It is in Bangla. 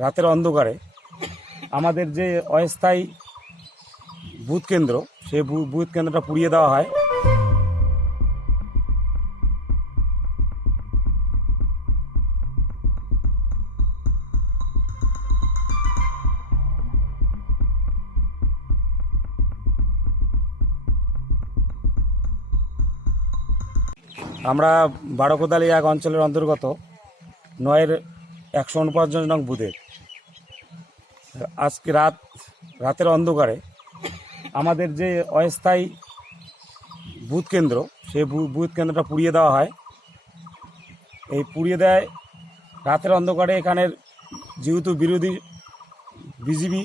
রাতের অন্ধকারে আমাদের যে অস্থায়ী বুথ কেন্দ্র, সেই বুথ কেন্দ্রটা পুড়িয়ে দেওয়া হয়। আমরা বারোকোদালি এক অঞ্চলের অন্তর্গত 9-149 নং বুথের আজকে রাতের অন্ধকারে আমাদের যে অস্থায়ী বুথ কেন্দ্র, সেই বুথ কেন্দ্রটা পুড়িয়ে দেওয়া হয়। এই পুড়িয়ে দেয় রাতের অন্ধকারে। এখানের যেহেতু বিরোধী বিজেপি